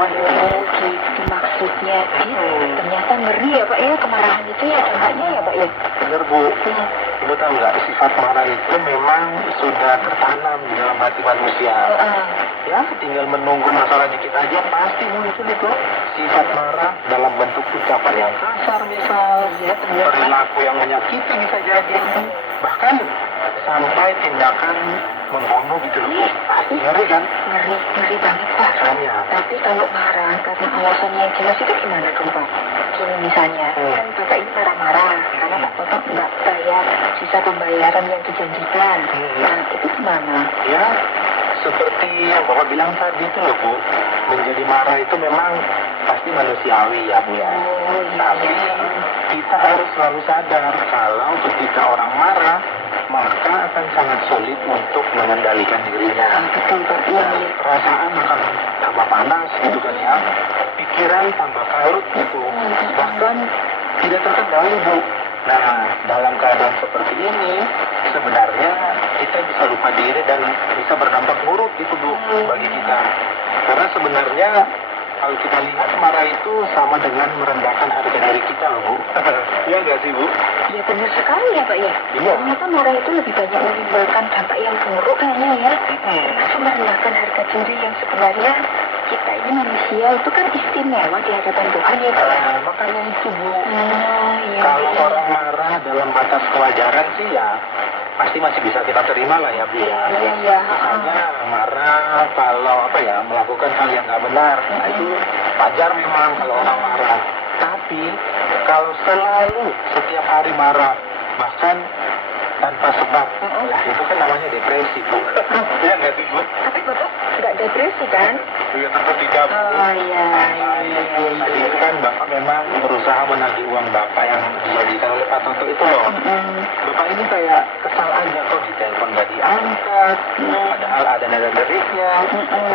Oh, gitu maksudnya. Ternyata ngeri ya Pak ya, kemarahan itu ya dampaknya ya Pak ya. Bener Bu, Ibu tahu nggak, sifat marah itu memang sudah tertanam di dalam hati manusia. Ya, tinggal menunggu masalah dikit aja pasti muncul itu sifat marah dalam bentuk ucapan yang kasar misal, Iya, ternyata. perilaku yang menyakiti bisa jadi, bahkan sampai tindakan membunuh gitu loh. Pasti ngeri kan? Ngeri banget Pak. Makanya. Tapi kalau marah karena alasannya yang jelas itu gimana dong Pak? Gini misalnya, kan Bapak ini marah-marah karena Bapak nggak bayar sisa pembayaran yang dijanjikan. Nah, itu gimana? Ya, seperti yang Bapak bilang tadi itu loh Bu, menjadi marah itu memang pasti manusiawi ya Bu ya. Oh iya. Tapi kita harus selalu sadar kalau ketika orang marah, maka akan sangat sulit untuk mengendalikan dirinya. Betul Pak. Iya. Perasaan akan tambah panas gitu kan ya, pikiran tambah kalut gitu, bahkan tidak terkendali Bu. Nah, dalam keadaan seperti ini, sebenarnya kita bisa lupa diri dan bisa berdampak buruk gitu Bu bagi kita. Karena sebenarnya kalau kita lihat marah itu sama dengan merendahkan harga diri kita loh Bu. Iya nggak sih Bu? Ya benar sekali ya Pak ya. Iya. Ternyata marah itu lebih banyak menimbulkan dampak yang buruk kayaknya ya. Termasuk merendahkan harga diri yang sebenarnya kita ini manusia itu kan istimewa di hadapan Tuhan ya Pak. Nah, makanya itu Bu. Iya. Kalau orang marah dalam batas kewajaran sih ya pasti masih bisa kita terima lah ya Bu ya. Iya. Misalnya marah kalau melakukan hal yang nggak benar, nah itu wajar memang kalau orang marah. Tapi kalau selalu setiap hari marah, bahkan tanpa sebab, lah itu kan namanya depresi Bu. Iya nggak sih Bu? Tapi Bapak nggak depresi kan? Iya tentu tidak Bu. Oh iya. Tadi itu kan Bapak memang berusaha menagih uang Bapak yang dijanjikan oleh Pak Toto itu loh. Bapak ini kayak kesal aja kok di telepon nggak diangkat, padahal ada nada deriknya.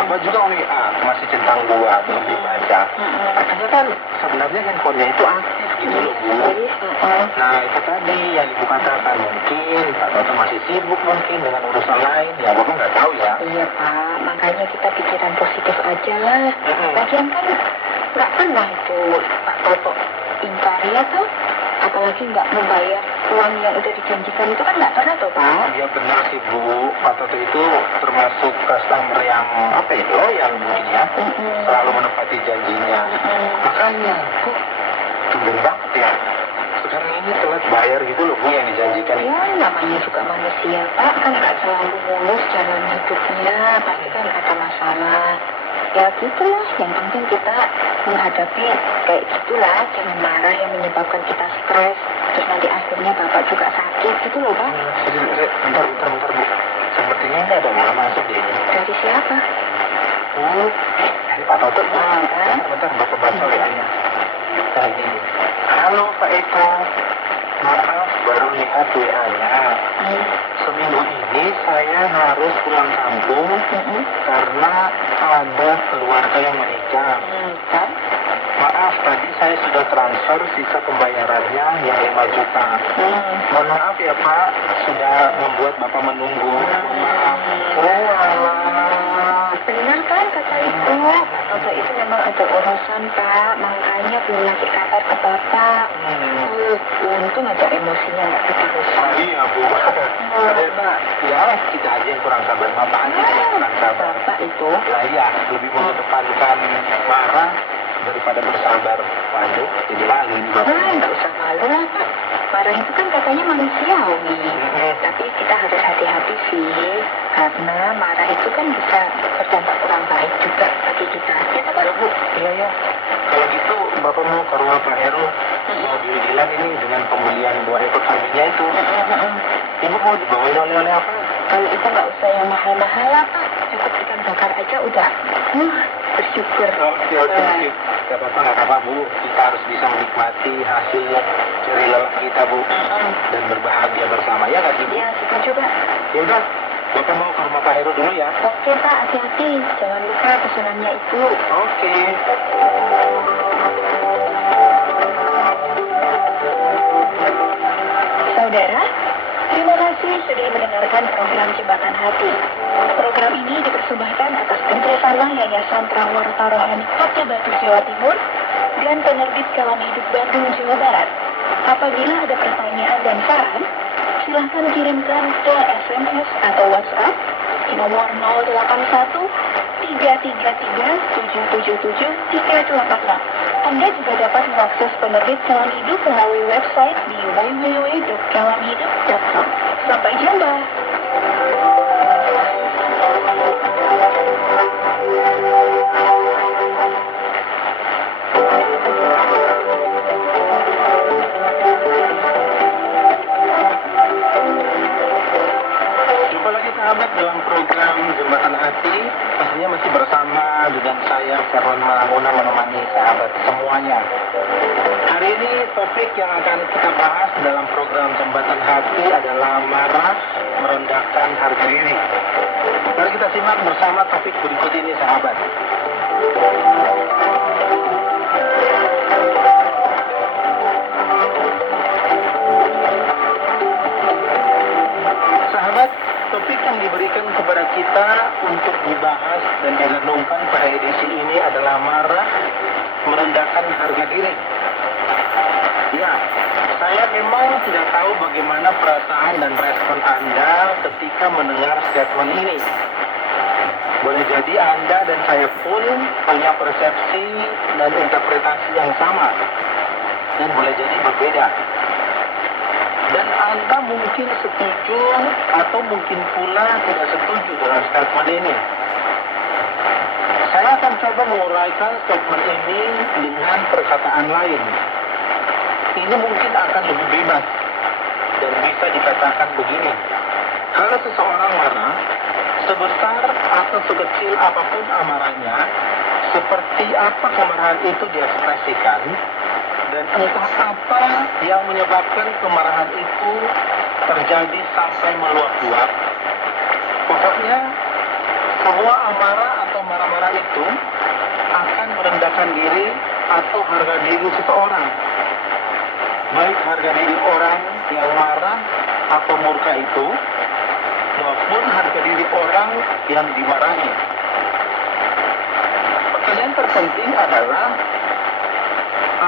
Bapak juga WA masih centang dua belum dibaca. Katanya kan sebenarnya handphonenya itu aktif gitu loh Bu. Nah itu tadi yang Ibu katakan, mungkin Pak Toto masih sibuk mungkin dengan urusan lain, ya Bapak nggak tahu ya. Iya Pak, makanya kita pikiran positif aja lah. Lagian kan nggak pernah itu Pak Toto ingkari tuh, apalagi nggak membayar uang yang udah dijanjikan itu kan nggak pernah tuh Pak. Iya benar sih Bu, Pak Toto itu termasuk customer yang loyal mungkin ya, selalu menepati janjinya. Makanya kok tumben banget ya, sekarang ini telat bayar gitu loh Bu yang dijanjikan. Ya namanya juga manusia Pak, kan nggak selalu mulus jalan hidupnya, pasti kan ada masalah. Ya gitulah, yang penting kita menghadapi kayak gitulah, jangan marah yang menyebabkan kita stres, terus nanti akhirnya Bapak juga sakit gitu loh Pak. Bentar Bu, sepertinya ini ada orang masuk deh. Dari siapa? Dari Pak Toto. Bentar Bapak baca WA-nya. Nah ini, halo Pak Eko, maaf baru lihat WA-nya. Seminggu ini saya harus pulang kampung karena ada keluarga yang menikah. Kan? Maaf, tadi saya sudah transfer sisa pembayarannya yang 5 juta. Mohon maaf ya Pak, sudah membuat Bapak menunggu. Mohon maaf. Oh alah. Benar kan kata Ibu? Bapak itu memang ada urusan Pak, makanya belum ngasih kabar ke Bapak. Untung aja emosinya nggak keterusan. Iya Bu. Ada Pak, ya kita aja yang kurang sabar. Bapak aja yang kurang sabar. Bapak itu Lah iya, lebih mengedepankan marah daripada bersabar. Waduh, jadi malu ini Bapak. nggak usah malu lah Pak. Marah itu kan katanya manusiawi. Tapi kita harus hati-hati sih, karena marah itu kan bisa berdampak kurang baik juga bagi kita. Ya Pak? Ya Bu, iya. Kalau gitu Bapak mau ke rumah Pak Heru, mau deal-dealan ini dengan pembelian 2 ekor kambingnya itu. Ibu mau dibawain oleh-oleh apa? Kalau itu nggak usah yang mahal-mahal lah Pak. Cukup ikan bakar aja udah. Bersyukur. Oke. Gak apa-apa Bu. Kita harus bisa menikmati hasil jerih lelah kita Bu. Dan berbahagia bersama, ya nggak sih Bu? Ya, setuju Pak. Ya udah, Bapak mau ke rumah Pak Heru dulu ya. Oke Pak, hati-hati. Jangan lupa pesanannya Ibu. Oke. Saudara, terima kasih sudah mendengarkan program Jembatan Hati. Program ini dipersembahkan atas kerjasama Yayasan Trawarta Rohani Kota Batu, Jawa Timur dan Penerbit Kalam Hidup Bandung, Jawa Barat. Apabila ada pertanyaan dan saran, silahkan kirimkan ke SMS atau WhatsApp di nomor 081 333 777 386. Anda juga dapat mengakses penerbit Kalam Hidup melalui website di www.kalamhidup.com. Sampai jumpa. Jumpa lagi sahabat dalam program Jembatan Hati. Pastinya masih bersama dengan saya Serwan Malanguna menemani sahabat semuanya. Hari ini topik yang akan kita bahas dalam program Jembatan Hati adalah marah merendahkan harga diri. Mari kita simak bersama topik berikut ini sahabat. Sahabat, topik yang diberikan kepada kita untuk dibahas dan direnungkan pada edisi ini adalah marah merendahkan harga diri. Ya, saya memang tidak tahu bagaimana perasaan dan respon Anda ketika mendengar statement ini. Boleh jadi Anda dan saya pun punya persepsi dan interpretasi yang sama, dan boleh jadi berbeda. Dan Anda mungkin setuju atau mungkin pula tidak setuju dengan statement ini. Saya akan coba menguraikan statement ini dengan perkataan lain. Ini mungkin akan lebih bebas dan bisa dikatakan begini. Kalau seseorang marah, sebesar atau sekecil apapun amarahnya, seperti apa kemarahan itu diekspresikan, dan entah apa yang menyebabkan kemarahan itu terjadi sampai meluap-luap. Pokoknya, semua amarah atau marah-marah itu akan merendahkan diri atau harga diri seseorang. Baik harga diri orang yang marah atau murka itu, maupun harga diri orang yang dimarahi. Pertanyaan terpenting adalah,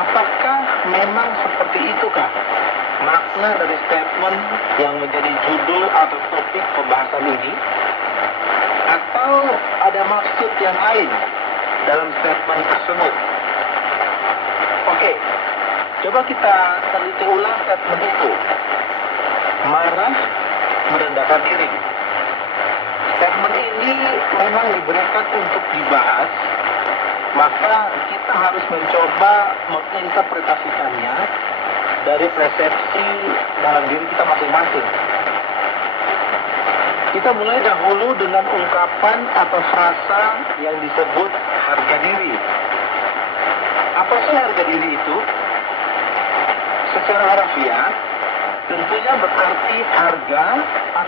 apakah memang seperti itukah makna dari statement yang menjadi judul atau topik pembahasan ini? Atau ada maksud yang lain dalam statement tersebut? Oke, coba kita teliti ulang statement itu. Marah merendahkan diri. Statement ini memang diberikan untuk dibahas, maka kita harus mencoba menginterpretasikannya dari persepsi dalam diri kita masing-masing. Kita mulai dahulu dengan ungkapan atau frasa yang disebut harga diri. Apa sih harga diri itu? Secara harafiah, tentunya berarti harga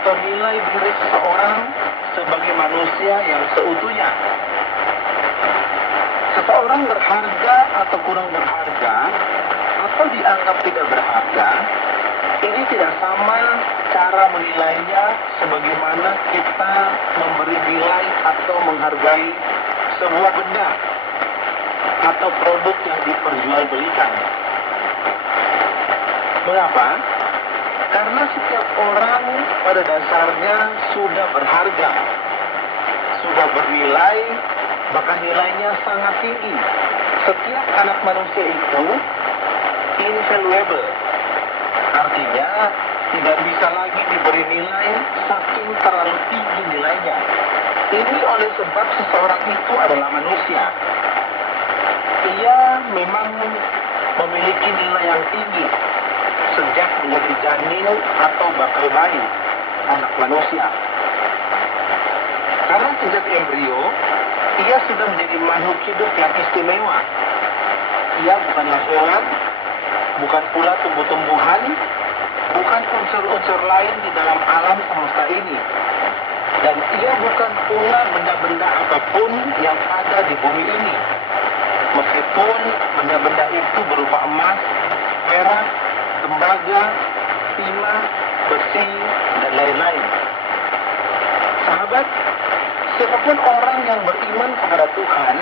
atau nilai diri seseorang sebagai manusia yang seutuhnya. Seseorang berharga atau kurang berharga, atau dianggap tidak berharga, ini tidak sama cara menilainya sebagaimana kita memberi nilai atau menghargai sebuah benda atau produk yang diperjualbelikan. Mengapa? Karena setiap orang pada dasarnya sudah berharga, sudah bernilai, bahkan nilainya sangat tinggi. Setiap anak manusia itu invaluable, artinya tidak bisa lagi diberi nilai saking terlalu tinggi nilainya. Ini oleh sebab seseorang itu adalah manusia. Ia memang memiliki nilai yang tinggi sejak menjadi janin atau bakal bayi anak manusia. Karena sejak embrio, ia sudah menjadi makhluk hidup yang istimewa. Ia bukanlah hewan, bukan pula tumbuh-tumbuhan, bukan unsur-unsur lain di dalam alam semesta ini. Dan ia bukan pula benda-benda apapun yang ada di bumi ini. Meskipun benda-benda itu berupa emas, perak, tembaga, timah, bersih, dan lain-lain. Sahabat, siapapun orang yang beriman kepada Tuhan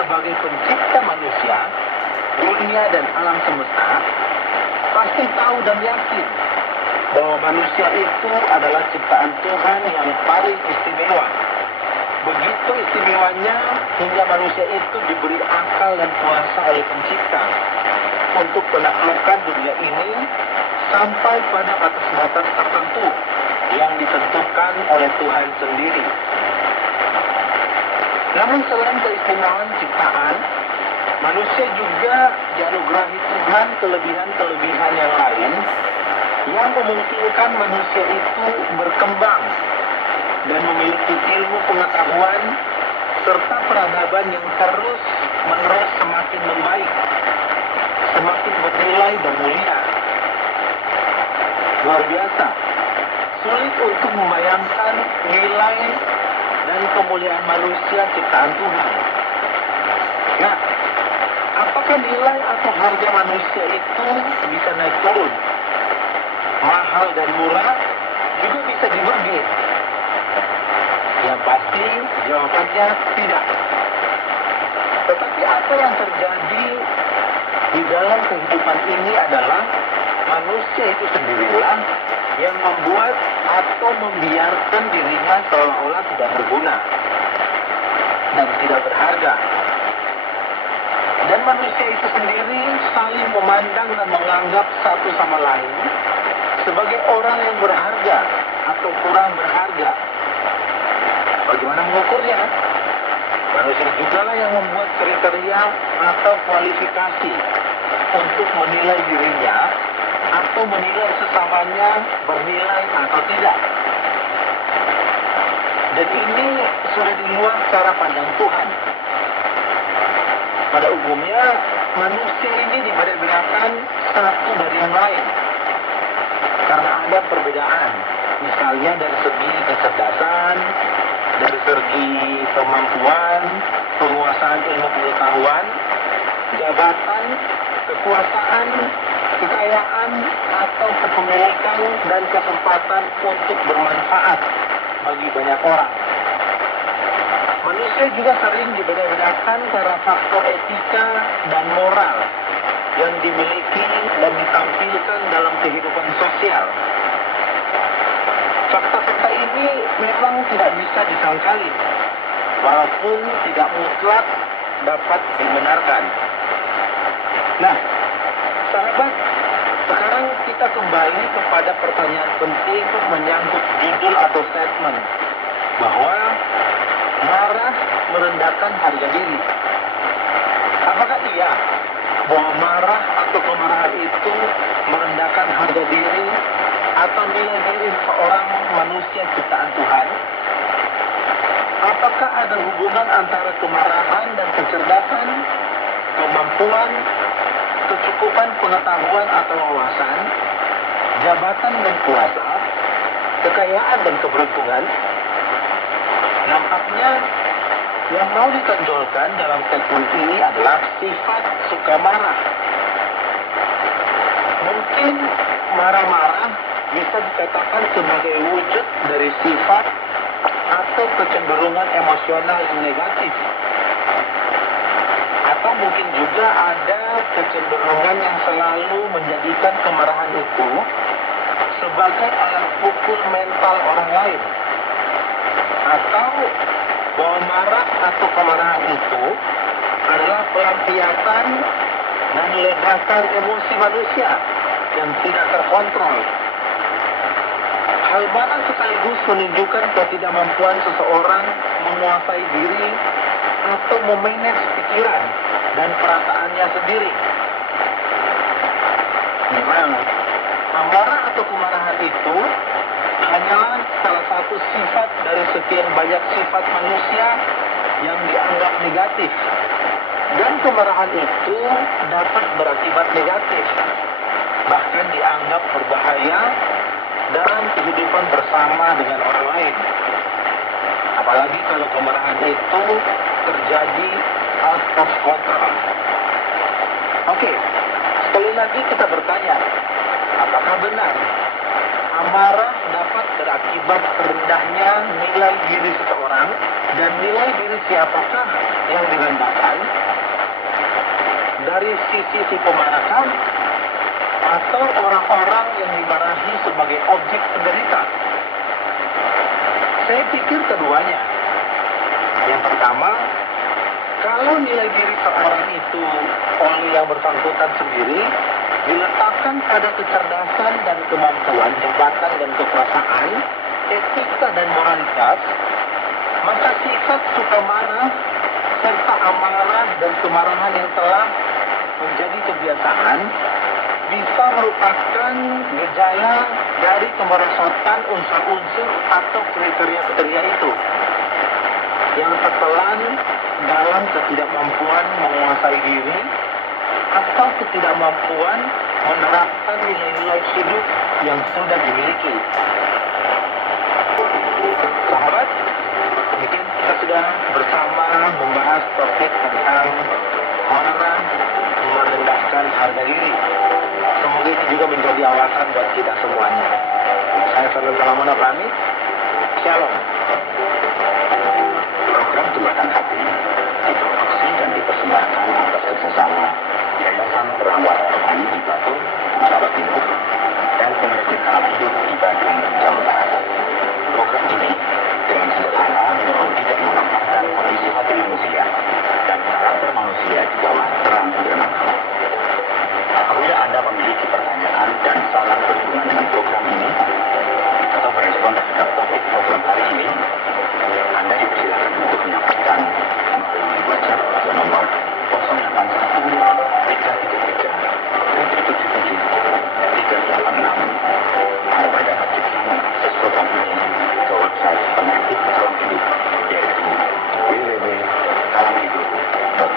sebagai pencipta manusia, dunia dan alam semesta, pasti tahu dan yakin bahwa manusia itu adalah ciptaan Tuhan yang paling istimewa. Begitu istimewanya hingga manusia itu diberi akal dan kuasa oleh pencipta untuk menaklukkan dunia ini sampai pada batas-batas tertentu yang ditentukan oleh Tuhan sendiri. Namun selain keistimewaan ciptaan, manusia juga dianugerahi Tuhan kelebihan-kelebihan yang lain yang memungkinkan manusia itu berkembang dan memiliki ilmu pengetahuan serta peradaban yang terus-menerus semakin membaik, semakin bernilai dan mulia. Luar biasa, sulit untuk membayangkan nilai dan kemuliaan manusia ciptaan Tuhan. Nah, apakah nilai atau harga manusia itu bisa naik turun? Mahal dan murah juga bisa dibergin. Yang pasti jawabannya tidak. Tetapi apa yang terjadi di dalam kehidupan ini adalah manusia itu sendirilah yang membuat atau membiarkan dirinya seolah-olah tidak berguna dan tidak berharga. Dan manusia itu sendiri saling memandang dan menganggap satu sama lain sebagai orang yang berharga atau kurang berharga. Bagaimana mengukurnya? Manusia juga lah yang membuat kriteria atau kualifikasi untuk menilai dirinya atau menilai sesamanya bernilai atau tidak. Dan ini sudah di luar cara pandang Tuhan. Pada umumnya, manusia ini dibeda-bedakan satu dari yang lain karena ada perbedaan, misalnya dari segi kecerdasan, dari segi kemampuan, penguasaan ilmu pengetahuan, jabatan, kekuasaan, kekayaan, atau kepemilikan dan kesempatan untuk bermanfaat bagi banyak orang. Manusia juga sering dibeda-bedakan karena faktor etika dan moral yang dimiliki dan ditampilkan dalam kehidupan sosial. Fakta-fakta ini memang tidak bisa disangkali, walaupun tidak mutlak dapat dibenarkan. Nah, sahabat, sekarang kita kembali kepada pertanyaan penting menyangkut judul atau statement bahwa marah merendahkan harga diri. Apakah iya bahwa marah atau kemarahan itu merendahkan harga diri atau nilai diri seorang manusia ciptaan Tuhan? Apakah ada hubungan antara kemarahan dan kecerdasan, kemampuan, kecukupan pengetahuan atau wawasan, jabatan dan kuasa, kekayaan dan keberuntungan? Nampaknya yang mau ditonjolkan dalam statement ini adalah sifat suka marah. Mungkin marah-marah bisa dikatakan sebagai wujud dari sifat atau kecenderungan emosional yang negatif. Atau mungkin juga ada kecenderungan yang selalu menjadikan kemarahan itu sebagai alat pukul mental orang lain. Atau bahwa marah atau kemarahan itu adalah pelampiasan dan ledakan emosi manusia yang tidak terkontrol. Hal mana sekaligus menunjukkan ketidakmampuan seseorang menguasai diri atau memanage pikiran dan perasaannya sendiri. Memang, amarah atau kemarahan itu hanyalah salah satu sifat dari sekian banyak sifat manusia yang dianggap negatif. Dan kemarahan itu dapat berakibat negatif, bahkan dianggap berbahaya dalam kehidupan bersama dengan orang lain. Apalagi kalau kemarahan itu terjadi out of control. Oke, sekali lagi kita bertanya, apakah benar Marah dapat berakibat rendahnya nilai diri seseorang, dan nilai diri siapakah yang direndahkan? Dari sisi si pemarah atau orang-orang yang dimarahi sebagai objek penderita? Saya pikir keduanya. Yang pertama, kalau nilai diri seorang itu oleh yang bersangkutan sendiri diletakkan pada kecerdasan dan kemampuan, jabatan dan kekuasaan, etika dan moralitas, maka sifat suka marah serta amarah dan kemarahan yang telah menjadi kebiasaan bisa merupakan gejala dari kemerosotan unsur-unsur atau kriteria-kriteria itu yang tertelan dalam ketidakmampuan menguasai diri atau ketidakmampuan menerapkan nilai-nilai hidup yang sudah dimiliki. Sahabat, mungkin kita sudah bersama membahas topik tentang marah merendahkan harga diri. Semoga itu juga menjadi awasan buat kita semuanya. Saya Fernando Salamona pamit. Shalom. Program Jembatan Hati diproduksi dan dipersembahkan atas kerjasama Yayasan Perawat Rohani di Batu, Jawa Timur, dan Penyakit Alam Hidup di Bandung, Jawa Barat. Program ini dengan sederhana menyuruh tidak memaparkan kondisi hati manusia dan karakter manusia di bawah terang bulan. Apabila Anda memiliki pertanyaan dan saran berhubungan dengan program ini atau berespon terhadap topik program hari ini, Anda dipersilakan untuk menyampaikan melalui WhatsApp ke nomor 081 333 777 386 atau Anda bisa mengakses program ini ke website Penyakit Alam Hidup, yaitu www.alamhidup.com.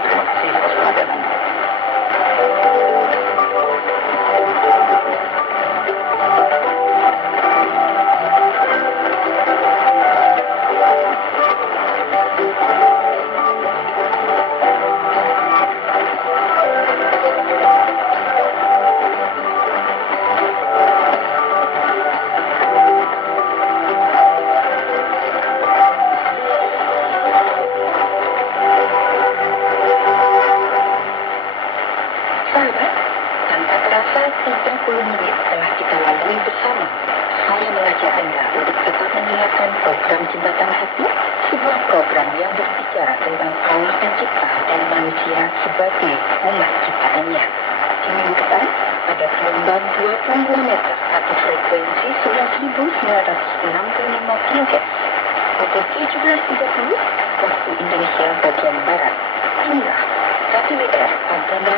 Terima kasih atas perhatian. Sahabat, tanpa terasa 30 menit telah kita lalui bersama. Saya mengajak Anda untuk tetap mendengarkan program Jembatan Hati, sebuah program yang berbicara tentang Allah Pencipta dan manusia sebagai umat ciptaannya. Di minggu depan, ada gelombang 22 meter atau frekuensi 11.965 kHz. Pukul 17.30 waktu Indonesia bagian Barat. Inilah KTWR Adana